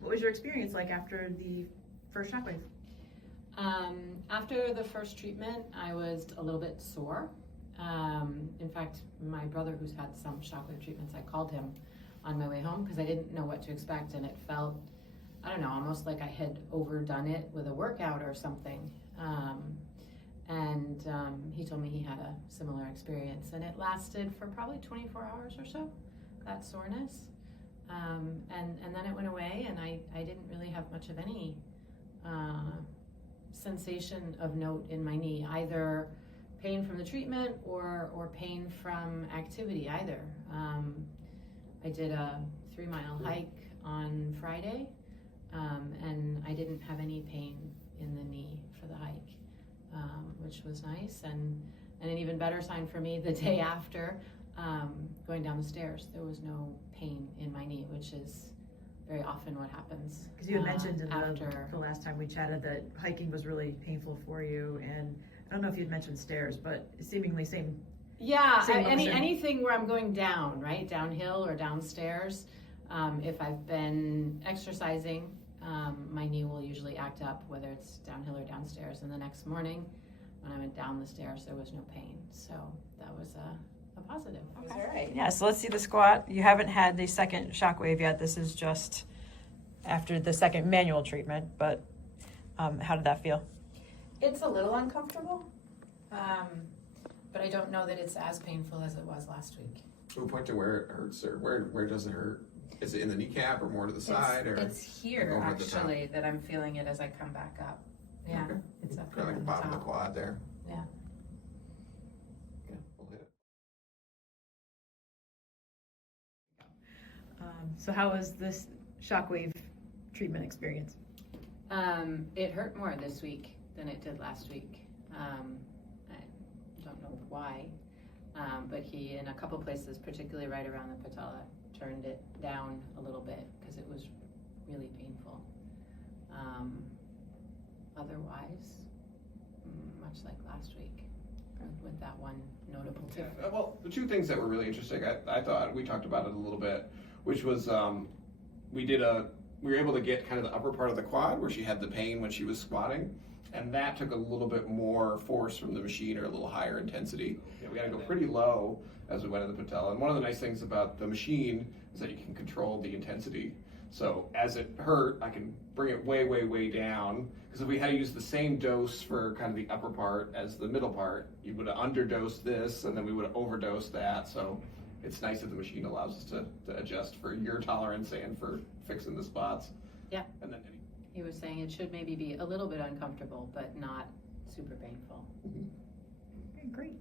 What was your experience like after the first Shockwave? After the first treatment, I was a little bit sore. In fact, my brother, who's had some Shockwave treatments, I called him on my way home because I didn't know what to expect, and it felt, I don't know, almost like I had overdone it with a workout or something. He told me he had a similar experience, and it lasted for probably 24 hours or so, that soreness. And then it went away, and I didn't really have much of any sensation of note in my knee, either pain from the treatment or pain from activity either. I did a 3-mile hike on Friday, and I didn't have any pain in the knee for the hike, which was nice. And an even better sign for me, the day after, going down the stairs, there was no pain in my knee, which is very often what happens. Because you had mentioned in after the last time we chatted that hiking was really painful for you, and I don't know if you'd mentioned stairs, but seemingly same. Yeah, same anything where I'm going down, right, downhill or downstairs. If I've been exercising, my knee will usually act up, whether it's downhill or downstairs. And the next morning, when I went down the stairs, there was no pain. So that was a positive. Okay. All right. Yeah, so let's see the squat. You haven't had the second Shockwave yet. This is just after the second manual treatment, but how did that feel? It's a little uncomfortable, but I don't know that it's as painful as it was last week. We'll point to where it hurts, or where does it hurt? Is it in the kneecap or more to the side? Or it's here, actually, that I'm feeling it as I come back up. Yeah, okay. It's up kind here of like on the bottom top. of the quad there. Yeah. Yeah, we'll hit it. So how was this Shockwave treatment experience? It hurt more this week than it did last week. I don't know why, but he, in a couple places, particularly right around the patella, turned it down a little bit because it was really painful. Otherwise, much like last week, with that one notable difference. Yeah, well, the two things that were really interesting, I thought, we talked about it a little bit, which was we were able to get kind of the upper part of the quad where she had the pain when she was squatting, and that took a little bit more force from the machine, or a little higher intensity. Yeah, we had to go pretty low as we went to the patella, and one of the nice things about the machine is that you can control the intensity. So as it hurt, I can bring it way, way, way down, because if we had to use the same dose for kind of the upper part as the middle part, you would have underdosed this, and then we would have overdosed that. So it's nice that the machine allows us to adjust for your tolerance and for fixing the spots. Yeah. And then He was saying it should maybe be a little bit uncomfortable, but not super painful. mm-hmm. Okay, great.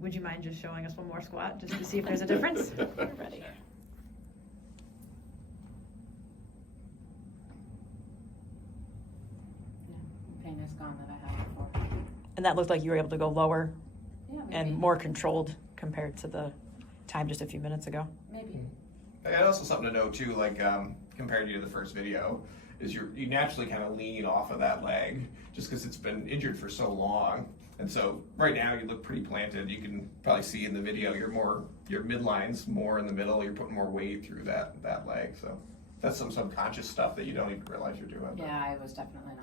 Would you mind just showing us one more squat just to see if there's a difference? We're ready. Yeah, pain is gone that I had before. And that looked like you were able to go lower Yeah, maybe. and more controlled compared to the time just a few minutes ago. Maybe. And also something to note too, like compared to the first video, is you naturally kind of lean off of that leg just because it's been injured for so long. And so right now you look pretty planted. You can probably see in the video your midline's more in the middle. You're putting more weight through that leg. So that's some subconscious stuff that you don't even realize you're doing. Yeah, I was definitely